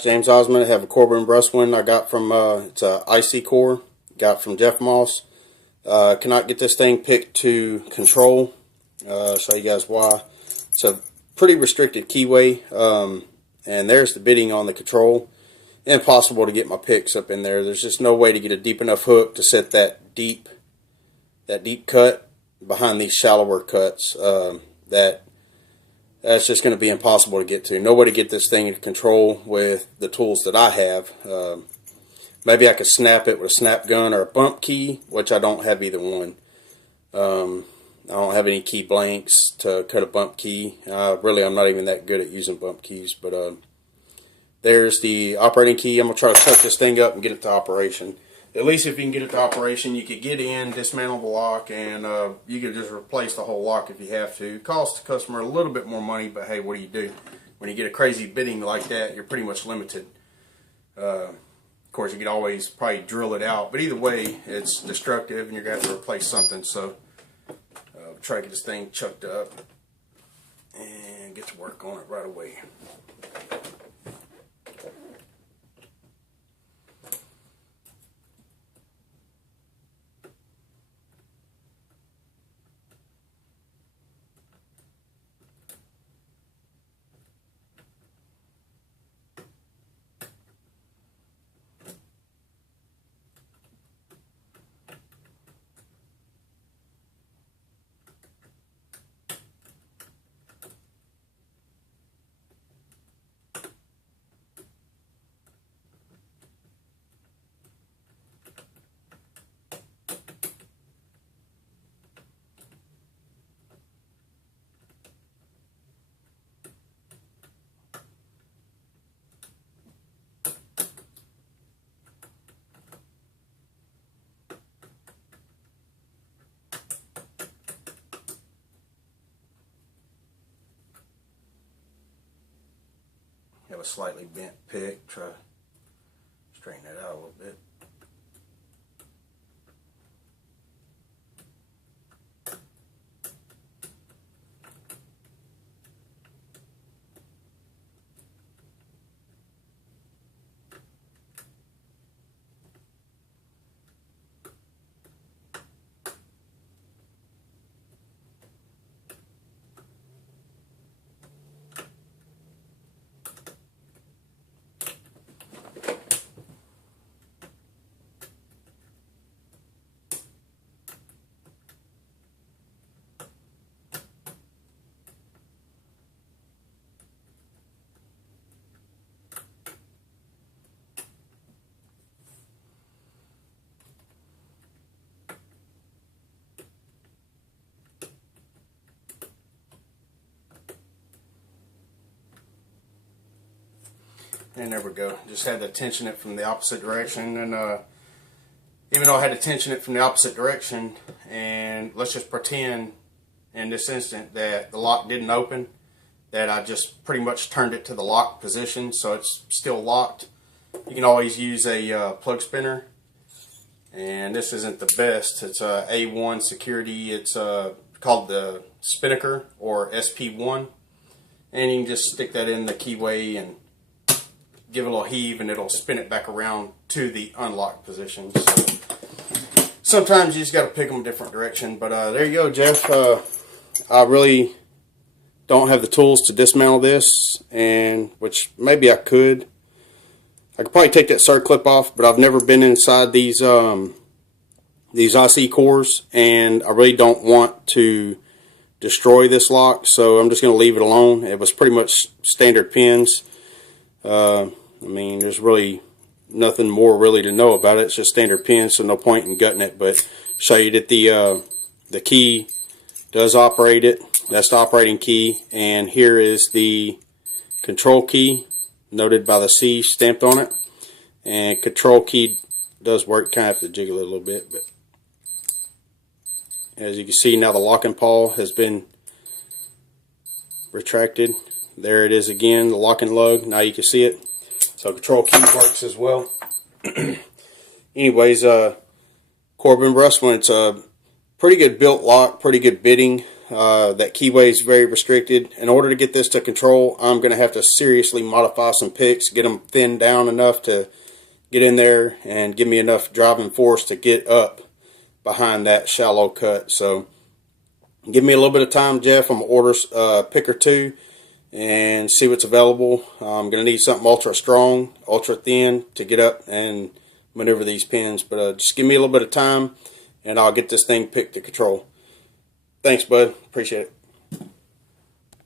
James Osmond. I have a Corbin russwin I got from it's a IC core, got from Jeff Moss. Cannot get this thing picked to control. Show you guys why. It's a pretty restricted keyway, and there's the bitting on the control. Impossible to get my picks up in there. There's just no way to get a deep enough hook to set that deep cut behind these shallower cuts. That's just going to be impossible to get to. No way to get this thing in control with the tools that I have. Maybe I could snap it with a snap gun or a bump key, which I don't have either one. I don't have any key blanks to cut a bump key. Really, I'm not even that good at using bump keys. But there's the operating key. I'm going to try to chuck this thing up and get it to operation. At least if you can get it to operation, you could get in, dismantle the lock, and you could just replace the whole lock if you have to. It costs the customer a little bit more money, but hey, what do? When you get a crazy bitting like that, you're pretty much limited. Of course, you could always probably drill it out, but either way, it's destructive, and you're going to have to replace something. So, try to get this thing chucked up and get to work on it right away. Have a slightly bent pick. Try to straighten that out a little bit. And there we go. Just had to tension it from the opposite direction. And even though I had to tension it from the opposite direction, and let's just pretend in this instant that the lock didn't open, that I just pretty much turned it to the locked position, so it's still locked. You can always use a plug spinner. And this isn't the best. It's a A1 security. It's called the Spinnaker or SP1. And you can just stick that in the keyway and give it a little heave, and it'll spin it back around to the unlocked position. So sometimes you just got to pick them a different direction. But there you go, Jeff. I really don't have the tools to dismantle this, and which maybe I could. I could probably take that circlip off, but I've never been inside these IC cores, and I really don't want to destroy this lock, so I'm just going to leave it alone. It was pretty much standard pins. I mean, there's really nothing more really to know about it. It's just standard pins, so no point in gutting it. But show you that the key does operate it. That's the operating key, and here is the control key, noted by the C stamped on it. And control key does work. Kind of have to jiggle it a little bit, but as you can see now, the locking pawl has been retracted. There it is again, the locking lug. Now you can see it. So control key works as well. Anyways, Corbin russwin, it's a pretty good built lock, pretty good bitting. that keyway is very restricted. In order to get this to control, I'm going to have to seriously modify some picks, get them thinned down enough to get in there and give me enough driving force to get up behind that shallow cut. So give me a little bit of time, Jeff. I'm going to order a pick or two and see what's available. I'm going to need something ultra strong, ultra thin to get up and maneuver these pins. But just give me a little bit of time and I'll get this thing picked to control. Thanks, bud. Appreciate it.